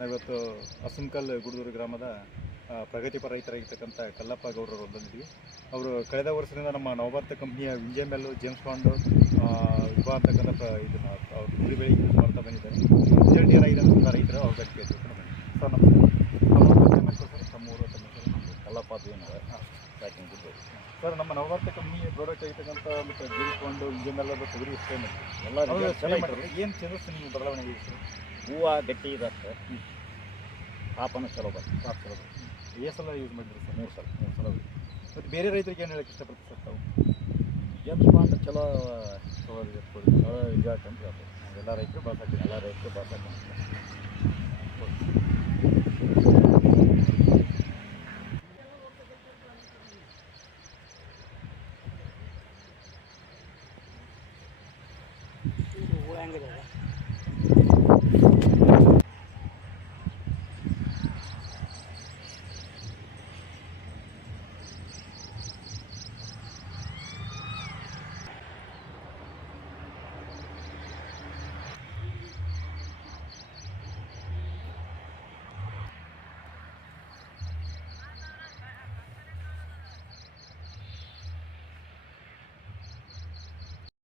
ನಾವಿವತ್ತು ಅಸಂಕಲ್ ಗುಡದೂರು ಗ್ರಾಮದ ಪ್ರಗತಿಪರ ರೈತರಾಗಿರ್ತಕ್ಕಂಥ ಕಲ್ಲಪ್ಪ ಗೌಡರು ಬಂದಿದ್ವಿ. ಅವರು ಕಳೆದ ವರ್ಷದಿಂದ ನಮ್ಮ ನವಭಾರತ ಕಂಪ್ನಿಯ ವಿಂಜೆಮೆಲ್ ಜೇಮ್ಸ್ ಬಾಂಡ್ ವಿಭಾ ಅಂತಕ್ಕಂಥ ಇದನ್ನು ಅವ್ರು ಕುರಿ ಬೆಳೆ ಯೂಸ್ ಮಾಡ್ತಾ ಬಂದಿದ್ದಾರೆ. ರಿಸಲ್ಟ್ ಏನಾಗಿದೆ ಅಂತ ರೈತರು ಅವ್ರ ಬಗ್ಗೆ ಕೇಳ್ತಿರ್ತಾರೆ. ಸರ್ ನಮಸ್ಕಾರ. ಸರ್ ತಮ್ಮೂರು ತಮ್ಮ ಕಲ್ಲಪ್ಪ ಬೇನವ ಪ್ಯಾಕಿಂಗ್ ಗುಡ್ಡೂರು. ಸರ್, ನಮ್ಮ ನವಭಾರತ ಕಂಪ್ನಿ ಪ್ರಾಡಕ್ಟ್ ಆಗಿರ್ತಕ್ಕಂಥ ಮತ್ತು ಜೇಮ್ಸ್ ಬಾಂಡ್ ವಿಂಜೆಮೆಲ್ ತೊಗರಿ ಸ್ಪ್ರೇ ಮಾಡ್ತೀವಿ. ಎಲ್ಲ ಸ್ಪ್ರೇ ಮಾಡಿದ್ರೆ ಏನು ಚೇಂಜಸ್ ನೀವು ಬದಲಾವಣೆ ಇದೆ ಸರ್? ಹೂವು ಗಟ್ಟಿ ಇದೆ ಸರ್. ಕಾಪನ್ನು ಚಲೋ ಬರ್ತದೆ. ಕಾಪ್ ಚಲೋ ಬರ್ತದೆ. ಎಷ್ಟು ಸಲ ಯೂಸ್ ಮಾಡಿದ್ರಿ ಸರ್? 3 ಸಲ. ಮತ್ತು ಬೇರೆ ರೈತರಿಗೆ ಏನು ಹೇಳಕ್ಕೆ ಇಷ್ಟಪಡ್ತೀವಿ ಸರ್ ತಾವು? ಜೇಮ್ಸ್ ಬಾಂಡ್ ಚಲೋ ಚಲೋ ಇದೆ ರಿಸಲ್ಟ್ ಅಂತ ಹೇಳ್ತಾರೆ. ಎಲ್ಲ ರೈತರು ಬಳಸಕ್ಕೆ ಎಲ್ಲ ರೈತರು ಬಳಸಕ್ಕೆ